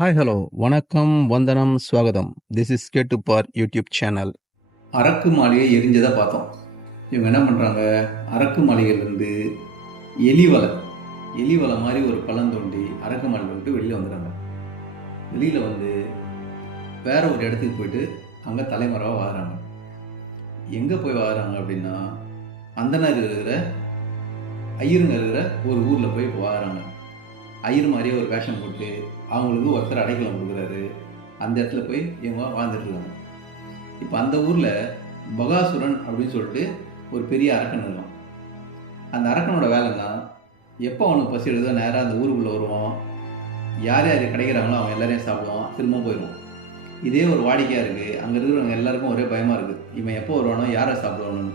Hi hello வணக்கம் வந்தனம் ஸ்வாகதம். This is கேட்டு பார் யூடியூப் சேனல். அரக்கு மாளிகை எரிஞ்சதை பார்த்தோம். இவங்க என்ன பண்ணுறாங்க, அரக்கு மாளிகையிலேருந்து எலி வலை மாதிரி ஒரு பள்ளம் தோண்டி அரக்கு மாளிகை விட்டு வெளியில் வந்துடுறாங்க. வெளியில் வந்து வேற ஒரு இடத்துக்கு போயிட்டு அங்கே தலைமறைவாக வாங்குறாங்க. எங்கே போய் வாங்குறாங்க அப்படின்னா, அந்தனர் இருக்கிற ஐயருங்க இருக்கிற ஒரு ஊரில் போய் வாங்குறாங்க. ஐயர் மாதிரியே ஒரு வேஷம் போட்டு அவங்களுக்கு ஒருத்தர் அடைக்கலம் கொடுக்குறாரு. அந்த இடத்துல போய் இவங்க வாழ்ந்துட்டுருக்காங்க. இப்போ அந்த ஊரில் பகாசுரன் அப்படின்னு சொல்லிட்டு ஒரு பெரிய அரக்கன் இருக்கான். அந்த அரக்கனோட வேலை தான், எப்போ அவனுக்கு பசி எடுதோ நேராக அந்த ஊருக்குள்ளே வருவான், யார் யார் கிடைக்கிறாங்களோ அவங்க எல்லாரையும் சாப்பிடுவான், திரும்ப போயிடுவான். இதே ஒரு வாடிக்கையாக இருக்குது. அங்கே இருக்கிறவங்க எல்லாருக்கும் ஒரே பயமாக இருக்குது, இவன் எப்போ வருவானோ யாரை சாப்பிடுவானு.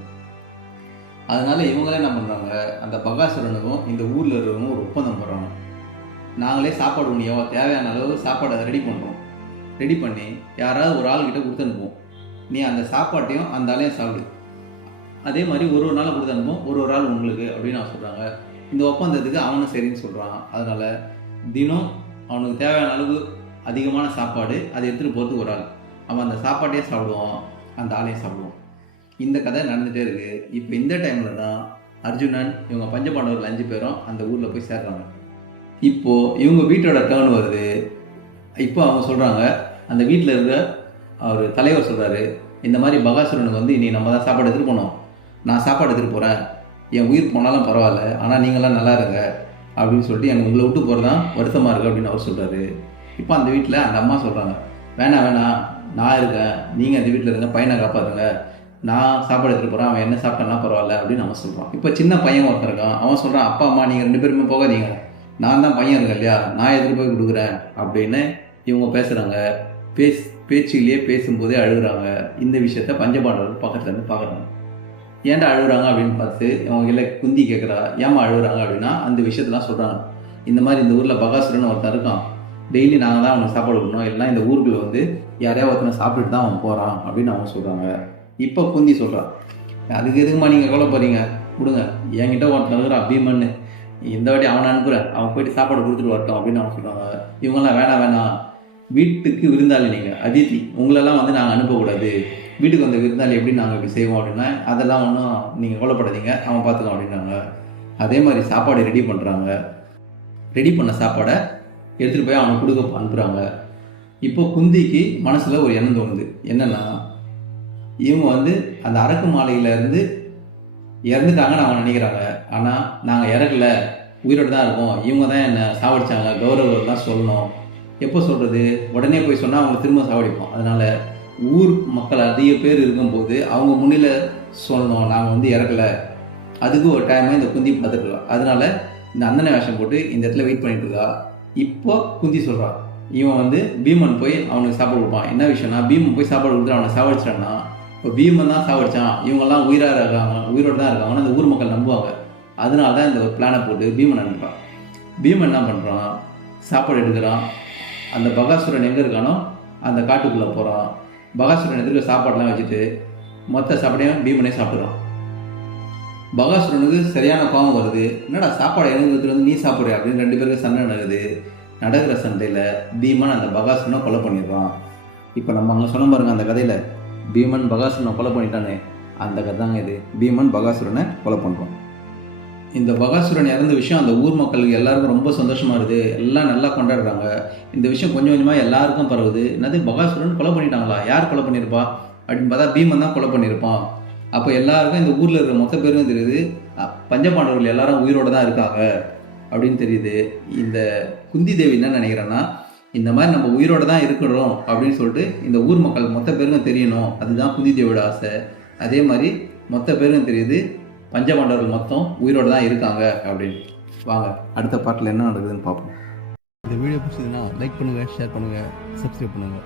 அதனால இவங்களே என்ன பண்ணுறாங்க, அந்த பகாசுரனுக்கும் இந்த ஊரில் இருக்கிறவங்க ஒரு ஒப்பந்தம் போடுறாங்க. நாங்களே சாப்பாடு உண்ணியோ தேவையான அளவு சாப்பாடை ரெடி பண்ணுறோம். ரெடி பண்ணி யாராவது ஒரு ஆள்கிட்ட கொடுத்து அனுப்புவோம். நீ அந்த சாப்பாட்டையும் அந்த ஆளையும் சாப்பிடு. அதே மாதிரி ஒரு நாள் கொடுத்து அனுப்புவோம், ஒரு ஆள் உங்களுக்கு அப்படின்னு அவன் சொல்கிறாங்க. இந்த ஒப்பந்தத்துக்கு அவனும் சரின்னு சொல்கிறான். அதனால் தினம் அவனுக்கு தேவையான அளவு அதிகமான சாப்பாடு அதை எடுத்துகிட்டு போகிறதுக்கு ஒரு ஆள், அவன் அந்த சாப்பாட்டையே சாப்பிடுவான், அந்த ஆளையும் சாப்பிடுவான். இந்த கதை நடந்துகிட்டே இருக்குது. இப்போ இந்த டைமில் தான் அர்ஜுனன் இவங்க பஞ்சபாண்டவர்கள் 5 பேரும் அந்த ஊரில் போய் சேர்றாங்க. இப்போது இவங்க வீட்டோட டேர்ன் வருது. இப்போ அவங்க சொல்கிறாங்க, அந்த வீட்டில் இருக்கிற அவர் தலைவர் சொல்கிறாரு, இந்த மாதிரி பகாசுரனுக்கு வந்து இனி நம்ம தான் சாப்பாடு எடுத்துகிட்டு போனோம், நான் சாப்பாடு எடுத்துகிட்டு போகிறேன், என் உயிர் போனாலும் பரவாயில்ல, ஆனால் நீங்களாம் நல்லா இருங்க அப்படின்னு சொல்லிட்டு எனக்கு உங்களை விட்டு போகிறது தான் வருத்தமாக இருக்குது அப்படின்னு அவர் சொல்கிறாரு. இப்போ அந்த வீட்டில் அந்த அம்மா சொல்கிறாங்க, வேணாம் நான் இருக்கேன், நீங்கள் அந்த வீட்டில் இருங்க, பையனை காப்பாற்றுங்க, நான் சாப்பாடு எடுத்துகிட்டு போகிறேன், அவன் என்ன சாப்பிட்டானா பரவாயில்ல அப்படின்னு அவன் சொல்கிறான். இப்போ சின்ன பையன் ஒருத்தர் இருக்கான், அவன் சொல்கிறான், அப்பா அம்மா நீங்கள் 2 பேருமே போகாதீங்க, நான் தான் பையன் இருக்கேன் இல்லையா, நான் எடுத்துகிட்டு போய் கொடுக்குறேன் அப்படின்னு இவங்க பேசுகிறாங்க. பேச்சிலேயே பேசும்போதே அழுகுறாங்க. இந்த விஷயத்த பஞ்சபாண்டவர்கள் பக்கத்துலேருந்து பார்க்குறாங்க. ஏன்டா அழுகுறாங்க அப்படின்னு பார்த்து அவங்க இல்லை குந்தி கேட்குறா, ஏமா அழுகுறாங்க அப்படின்னா அந்த விஷயத்தெல்லாம் சொல்கிறாங்க. இந்த மாதிரி இந்த ஊரில் பகாசுரன் ஒருத்தன் இருக்கான், டெய்லி நாங்கள் தான் அவனுக்கு சாப்பாடு கொடுக்கணும், இல்லைனா இந்த ஊருக்குள்ள வந்து யாரையா ஒருத்தனை சாப்பிட்டுட்டு தான் அவன் போகிறான் அப்படின்னு அவங்க சொல்கிறாங்க. இப்போ குந்தி சொல்கிறான், அதுக்கு எதுக்குமா நீங்கள் கவலை போகிறீங்க, கொடுங்க, என்கிட்ட ஒருத்தன் இருக்கிறான் பீமன்னு, இந்த வாட்டி அவனை அனுப்புகிறேன், அவன் போயிட்டு சாப்பாடு கொடுத்துட்டு வரட்டும் அப்படின்னு அவங்க சொல்கிறாங்க. இவங்கெல்லாம் வேணாம், வீட்டுக்கு விருந்தாளி நீங்கள் அதித்தி, உங்களெல்லாம் வந்து நாங்கள் அனுப்பக்கூடாது, வீட்டுக்கு வந்த விருந்தாளி எப்படி நாங்கள் இப்படி செய்வோம் அப்படின்னா, அதெல்லாம் ஒன்றும் நீங்கள் கவலைப்படாதீங்க, அவன் பார்த்துக்கலாம் அப்படின்னாங்க. அதே மாதிரி சாப்பாடு ரெடி பண்ணுறாங்க. ரெடி பண்ண சாப்பாடை எடுத்துகிட்டு போய் அவனை கொடுக்க அனுப்புகிறாங்க. இப்போ குந்திக்கு மனசில் ஒரு எண்ணம் தோணுது, என்னென்னா இவங்க வந்து அந்த அரக்கு மாலையிலேருந்து இறந்துட்டாங்கன்னு அவங்க நினைக்கிறாங்க. ஆனால் நாங்கள் இறக்கல, உயிரோடு தான் இருக்கோம், இவங்க தான் என்னை சாவடிச்சாங்க, கௌரவர்கள் தான் சொல்லணும். எப்போ சொல்கிறது, உடனே போய் சொன்னால் அவங்க திரும்ப சாவடிப்போம். அதனால் ஊர் மக்கள் அதிக பேர் இருக்கும்போது அவங்க முன்னில் சொல்லணும், நாங்கள் வந்து இறக்கலை, அதுக்கு ஒரு டைமாக இந்த குந்தி பார்த்துக்கலாம். அதனால் இந்த அந்தனை வேஷம் போட்டு இந்த இடத்துல வெயிட் பண்ணிட்டு இருக்கா. இப்போ குந்தி சொல்கிறான், இவன் வந்து பீமன் போய் அவனுக்கு சாப்பாடு கொடுப்பான். என்ன விஷயம்னா, பீமன் போய் சாப்பாடு கொடுத்து அவனை சாவடிச்சிட்டான்னா, இப்போ பீமன் தான் சாவடிச்சான், இவங்கெல்லாம் உயிரோடு தான் இருக்காங்கன்னு அந்த ஊர் மக்கள் நம்புவாங்க. அதனால தான் இந்த ஒரு பிளானை போட்டு பீமன் அனுப்புகிறான். பீமன் என்ன பண்ணுறான், சாப்பாடு எடுக்கிறான். அந்த பகாசுரன் எங்கே இருக்கானோ அந்த காட்டுக்குள்ளே போகிறான். பகாசுரன் எதிர்க்க சாப்பாடெலாம் வச்சுட்டு மொத்த சாப்பாடையும் பீமனே சாப்பிட்றான். பகாசுரனுக்கு சரியான கோபம் வருது, என்னடா சாப்பாடு எனக்கு வந்து நீ சாப்பிட்றியா அப்படின்னு 2 பேருக்கு சண்டை நடக்குது. நடக்கிற சண்டையில் பீமன் அந்த பகாசுரனை கொலை பண்ணிடுறான். இப்போ நம்ம அங்கே சொன்ன பாருங்க, அந்த கதையில் பீமன் பகாசுரனை கொலை பண்ணிட்டானே, அந்த கதை தாங்க இது. பீமன் பகாசுரனை கொலை பண்ணுறான். இந்த பகாசுரன் இறந்த விஷயம் அந்த ஊர் மக்களுக்கு எல்லாருக்கும் ரொம்ப சந்தோஷமாக இருக்குது, எல்லாம் நல்லா கொண்டாடுறாங்க. இந்த விஷயம் கொஞ்சம் கொஞ்சமாக எல்லாருக்கும் பரவுது. என்னது, பகாசுரன் கொலை பண்ணிட்டாங்களா, யார் கொலை பண்ணியிருப்பா அப்படின்னு பார்த்தா பீமன் தான் கொலை பண்ணியிருப்பான். அப்போ எல்லாருக்கும் இந்த ஊரில் இருக்கிற மொத்த பேருக்கும் தெரியுது, பஞ்சபாண்டவர்கள் எல்லாரும் உயிரோடு தான் இருக்காங்க அப்படின்னு தெரியுது. இந்த குந்தி தேவி என்ன நினைக்கிறேன்னா, இந்த மாதிரி நம்ம உயிரோடு தான் இருக்கிறோம் அப்படின்னு சொல்லிட்டு இந்த ஊர் மக்கள் மொத்த பேருக்கும் தெரியணும், அதுதான் குந்தி தேவியோட ஆசை. அதே மாதிரி மொத்த பேருக்கும் தெரியுது பஞ்சபாண்டவர்கள் மொத்தம் உயிரோடு தான் இருக்காங்க அப்படின்னு. வாங்க அடுத்த பாட்டில் என்ன நடக்குதுன்னு பார்ப்போம். இந்த வீடியோ பிடிச்சதுன்னா லைக் பண்ணுங்கள், ஷேர் பண்ணுங்கள், சப்ஸ்கிரைப் பண்ணுங்கள்.